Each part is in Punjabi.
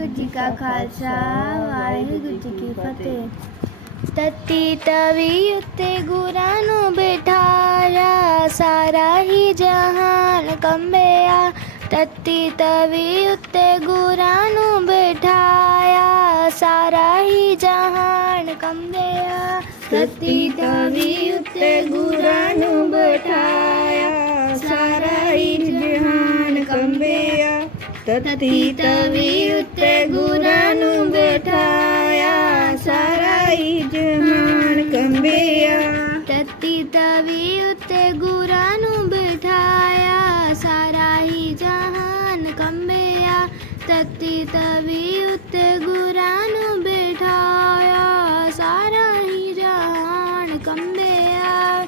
ਵਾਹਿਗੁਰੂ ਜੀ ਕਾ ਖਾਲਸਾ, ਵਾਹਿਗੁਰੂ ਜੀ ਕੀ ਫਤਿਹ। ਤਤੀ ਤਵੀ ਉੱਤੇ ਗੁਰਾਂ ਨੂੰ ਬਿਠਾਇਆ, ਸਾਰਾ ਹੀ ਜਹਾਨ ਕੰਬਿਆ। ਤਤੀ ਤਵੀ ਉੱਤੇ ਗੁਰਾਂ ਨੂੰ ਬਿਠਾਇਆ, ਸਾਰਾ ਹੀ ਜਹਾਨ ਕੰਬਿਆ। ਤਤੀ ਤਵੀ ਉੱਤੇ ਗੁਰਾਂ ਨੂੰ ਬਿਠਾਇਆ। ਤਤੀ ਤਵੀ ਉੱਤੇ ਗੁਰਾਂ ਨੂੰ ਬਿਠਾਇਆ ਸਾਰਾ ਹੀ ਜਹਾਨ ਕੰਬਿਆ। ਤਤੀ ਤਵੀ ਉੱਤੇ ਗੁਰਾਂ ਨੂੰ ਬਿਠਾਇਆ ਸਾਰਾ ਹੀ ਜਹਾਨ ਕੰਬਿਆ। ਤਤੀ ਤਵੀ ਉੱਤੇ ਗੁਰਾਂ ਨੂੰ ਬਿਠਾਇਆ ਸਾਰਾ ਹੀ ਜਹਾਨ ਕੰਬਿਆ।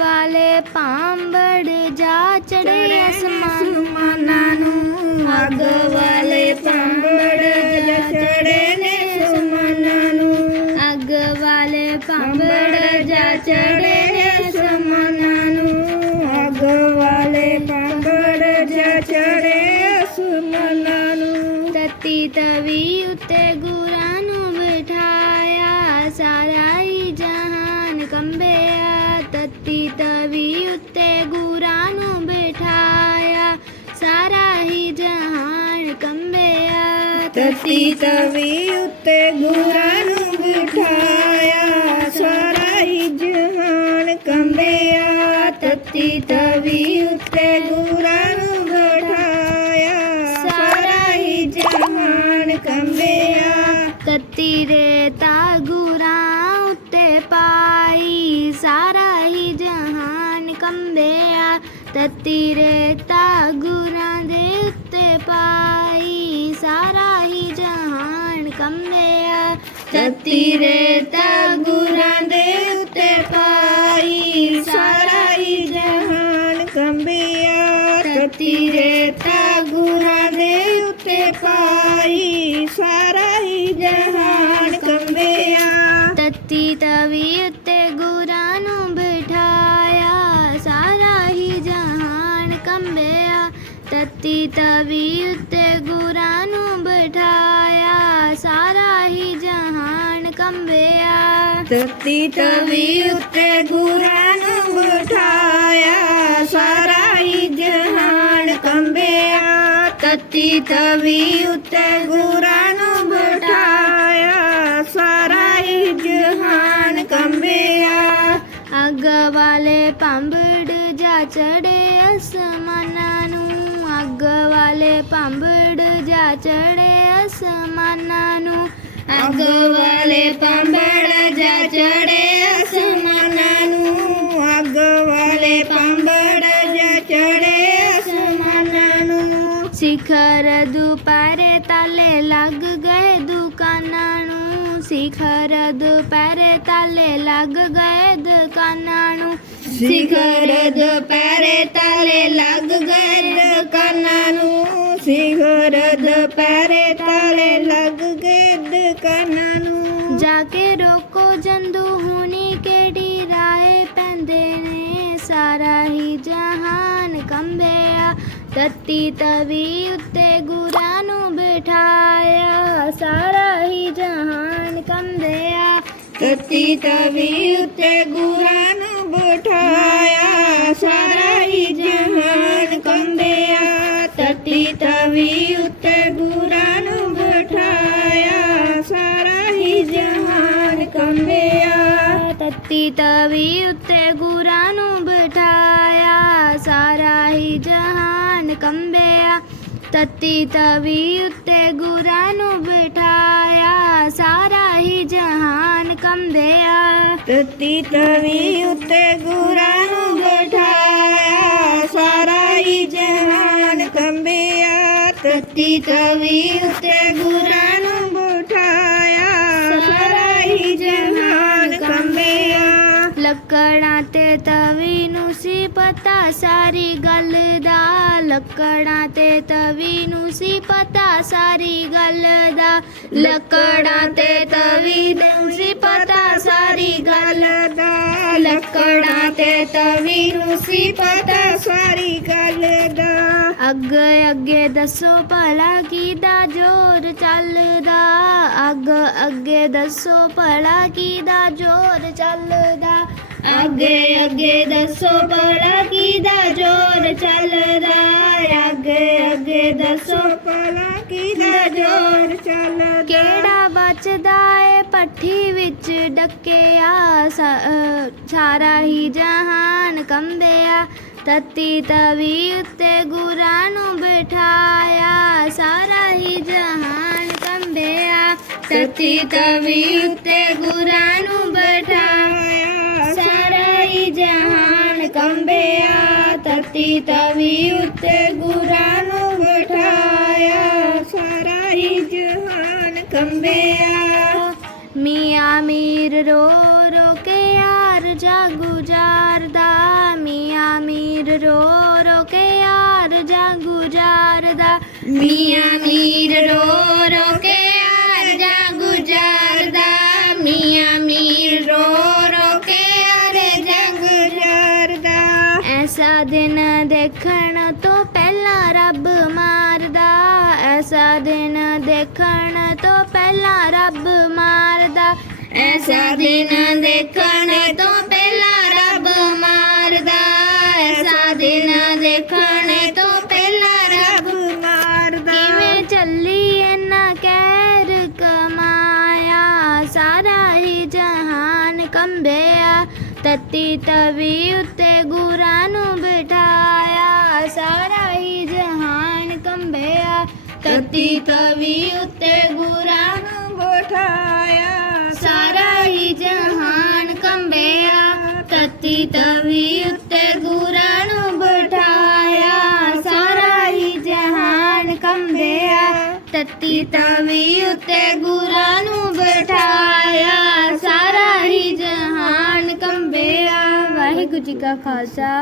ਵਾਲੇ ਭਾਂਬੜ ਜਾ ਚੜੇ ਅਸਮਾਨਾਂ ਨੂੰ ਅੱਗ ਤਤੀ ਤਵੀ ਉੱਤੇ ਗੁਰਾਂ ਨੂੰ ਬਿਠਾਇਆ, ਸਾਰਾ ਹੀ ਜਹਾਨ ਕੰਬਿਆ ਤਤੀ ਤਵੀ ਉੱਤੇ ਗੁਰਾਂ ਨੂੰ ਬਿਠਾਇਆ, ਸਾਰਾ ਹੀ ਜਹਾਨ ਕੰਬਿਆ। ਤਤੀ ਰੇਤਾ ਗੁਰਾਂ ਉੱਤੇ ਪਾਈ, ਸਾਰਾ ਹੀ ਜਹਾਨ ਕੰਬਿਆ ਤਤੀ ਰੇਤਾ ਕੰਬਿਆ ਰੇਤਾ ਗੁਰਾਂ ਦੇ ਉੱਤੇ ਪਾਈ ਸਾਰਾ ਹੀ ਜਹਾਨ ਕੰਬਿਆ। ਤਤੀ ਰੇਤਾ ਗੁਰਾਂ ਦੇ ਉੱਤੇ ਪਾਈ ਸਾਰਾ ਹੀ ਜਹਾਨ ਕੰਬਿਆ। ਤਤੀ ਤਵੀ ਉੱਤੇ ਗੁਰਾਂ ਨੂੰ ਬਿਠਾਇਆ ਸਾਰਾ ਹੀ ਜਹਾਨ ਕੰਬਿਆ। ਤਤੀ ਤਵੀ ਉੱਤੇ ਕੰਬਿਆ ਤਤੀ ਤਵੀ ਉੱਤੇ ਗੁਰਾਂ ਨੂੰ ਬਿਠਾਇਆ ਸਾਰਾ ਹੀ ਜਹਾਨ ਕੰਬਿਆ। ਤਤੀ ਤਵੀ ਉੱਤੇ ਗੁਰਾਂ ਨੂੰ ਬਿਠਾਇਆ ਸਾਰਾ ਹੀ ਜਹਾਨ ਕੰਬਿਆ। ਅੱਗ ਵਾਲੇ ਪੰਬੜ ਜਾ ਚੜੇ ਅਸਮਾਨਾਂ ਨੂੰ। ਅੱਗ ਵਾਲੇ ਪੰਬੜ ਜਾ ਚੜੇ ਅਸਮਾਨਾਂ ਨੂੰ ਅੱਗ ਵਾਲੇ ਪੰਬੜ ਜਾ ਚੜੇ ਅਸਮਾਨਾਂ ਨੂੰ ਅੱਗ ਵਾਲੇ ਪੰਬੜ ਜਾ ਚੜੇ ਅਸਮਾਨਾਂ ਨੂੰ ਸਿਖਰ ਦੁਪਹਿਰੇ ਤਾਲੇ ਲੱਗ ਗਏ ਦੁਕਾਨਾਂ ਨੂੰ ਸਿਖਰ ਦੁਪਹਿਰੇ ਤਾਲੇ ਲੱਗ ਗਏ ਨੂੰ ਸਿਖਰ ਤਾਲੇ ਲੱਗ ਗਏ ਦੁਕਾਨਾਂ ਨੂੰ। ਜਾ ਕੇ ਰੋਕੋ ਜੰਦੂ, ਹੁਣੀ ਕਿਹੜੀ ਰਾਏ ਪੈਂਦੇ ਨੇ? ਸਾਰਾ ਹੀ ਜਹਾਨ ਕੰਬਿਆ, ਤਤੀ ਤਵੀ ਉੱਤੇ ਗੁਰਾਂ ਨੂੰ ਬਿਠਾਇਆ। ਸਾਰਾ ਹੀ ਜਹਾਨ ਕੰਬਿਆ, ਤਤੀ ਤਵੀ ਉੱਤੇ ਗੁਰਾਂ ਨੂੰ ਬਿਠਾਇਆ। ਤਤੀ ਤਵੀ ਉੱਤੇ ਗੁਰਾਂ ਨੂੰ ਬਿਠਾਇਆ, ਸਾਰਾ ਹੀ ਜਹਾਨ ਕੰਬਿਆ। ਤਤੀ ਤਵੀ ਉੱਤੇ ਗੁਰਾਂ ਨੂੰ ਬਿਠਾਇਆ, ਸਾਰਾ ਹੀ ਜਹਾਨ ਕੰਬਿਆ। ਤਤੀ ਤਵੀ ਉੱਤੇ ਗੁਰਾਂ ਨੂੰ ਬਿਠਾਇਆ, ਸਾਰਾ ਹੀ ਜਹਾਨ ਕੰਬਿਆ। ਤਤੀ ਤਵੀ ਉੱਤੇ ਗੁਰਾਂ ਲੱਕੜਾਂ ਤੇ ਤਵੀ ਨੂੰ ਸੀ ਪਤਾ, ਸਾਰੀ ਗੱਲ ਦਾ ਲੱਕੜਾਂ ਤੇ ਤਵੀ ਨੂੰ ਸੀ ਪਤਾ, ਸਾਰੀ ਗੱਲ ਦਾ ਲੱਕੜਾਂ ਤੇ ਤਵੀ ਨੂੰ ਸੀ ਪਤਾ, ਸਾਰੀ ਗੱਲ ਦਾ ਲੱਕੜਾਂ ਤੇ ਤਵੀ ਨੂੰ ਸੀ ਪਤਾ, ਸਾਰੀ ਗੱਲ ਦਾ ਅੱਗ ਅੱਗੇ ਦੱਸੋ ਭਲਾ ਕਿਹਦਾ ਜ਼ੋਰ ਚੱਲਦਾ? ਅੱਗ ਅੱਗੇ ਦੱਸੋ ਭਲਾ ਕਿਹਦਾ ਜ਼ੋਰ ਚੱਲਦਾ? ਅੱਗੇ ਅੱਗੇ ਦੱਸੋ ਭਲਾ ਕਿਹਦਾ ਜ਼ੋਰ ਚੱਲਦਾ? ਅੱਗੇ ਅੱਗੇ ਦੱਸੋ ਭਲਾ ਕਿਹਦਾ ਜੋਰ ਚੱਲਦਾ? ਕਿਹੜਾ ਬਚਦਾ ਏ ਪੱਠੀ ਵਿੱਚ ਡੱਕਿਆ? ਸਾਰਾ ਹੀ ਜਹਾਨ ਕੰਬਿਆ। ਤਤੀ ਤਵੀ ਉੱਤੇ ਗੁਰਾਂ ਨੂੰ ਬਿਠਾਇਆ, ਸਾਰਾ ਹੀ ਜਹਾਨ ਕੰਬਿਆ। ਤਤੀ ਤਵੀ ਉੱਤੇ ਗੁਰਾਂ ਨੂੰ ਬਿਠਾਇਆ, ਸਾਰਾ ਹੀ ਜਹਾਨ ਕੰਬਿਆ। ਤਤੀ ਤਵੀ ਉੱਤੇ ਗੁਰਾਂ ਨੂੰ ਬਿਠਾਇਆ, ਸਾਰਾ ਹੀ ਜਹਾਨ ਕੰਬਿਆ। ਮੀਆਂ ਮੀਰ ਰੋ ਰੋ ਕੇ ਯਾਰ ਜਾਗੂ ਜਾਰਦਾ ਰੋ ਰੋ ਕੇ ਯਾਰ ਜਾਰਦਾ ਮੀਆਂ ਮੀਰ ਰੋ ਰੋ ਕੇ ਯਾਰ ਜਾਗੂ ਜਾਰਦਾ ਮੀਆਂ ਮੀਰ ਰੋ ਰੋ ਕੇ ਯਾਰ ਜਾਗੂ ਗੁਜ਼ਾਰਦਾ। ਐਸਾ ਦਿਨ ਦੇਖਣ ਤੋਂ ਪਹਿਲਾਂ ਰੱਬ ਮਾਰਦਾ। ਐਸਾ ਦਿਨ ਦੇਖਣ ਤੋਂ ਪਹਿਲਾਂ ਰੱਬ ਮਾਰਦਾ। ਐਸਾ ਦਿਨ ਦੇਖਣ ਤੋਂ ਦਿਨ ਤੋਂ ਪਹਿਲਾਂ ਰੱਬ ਮਾਰਦਾ। ਕਿਵੇਂ ਚੱਲੀ ਇਹਨਾਂ ਕਹਿਰ ਕਮਾਇਆ, ਸਾਰਾ ਹੀ ਜਹਾਨ ਕੰਬਿਆ, ਤਤੀ ਤਵੀ ਉੱਤੇ ਗੁਰਾਂ ਨੂੰ ਬਿਠਾਇਆ, ਸਾਰਾ ਹੀ ਜਹਾਨ ਕੰਬਿਆ, ਤਤੀ ਤਵੀ ਉੱਤੇ ਗੁਰਾਂ ਨੂੰ ਬਿਠਾਇਆ, ਸਾਰਾ ਹੀ ਜਹਾਨ ਕੰਬਿਆ, ਤਤੀ ਤਵੀ ਤਤੀ ਤਵੀ ਉੱਤੇ ਗੁਰਾਂ ਨੂੰ ਬਿਠਾਇਆ। ਸਾਰਾ ਹੀ ਜਹਾਨ ਕੰਬਿਆ। ਵਾਹਿਗੁਰੂ ਜੀ ਕਾ ਖਾਲਸਾ।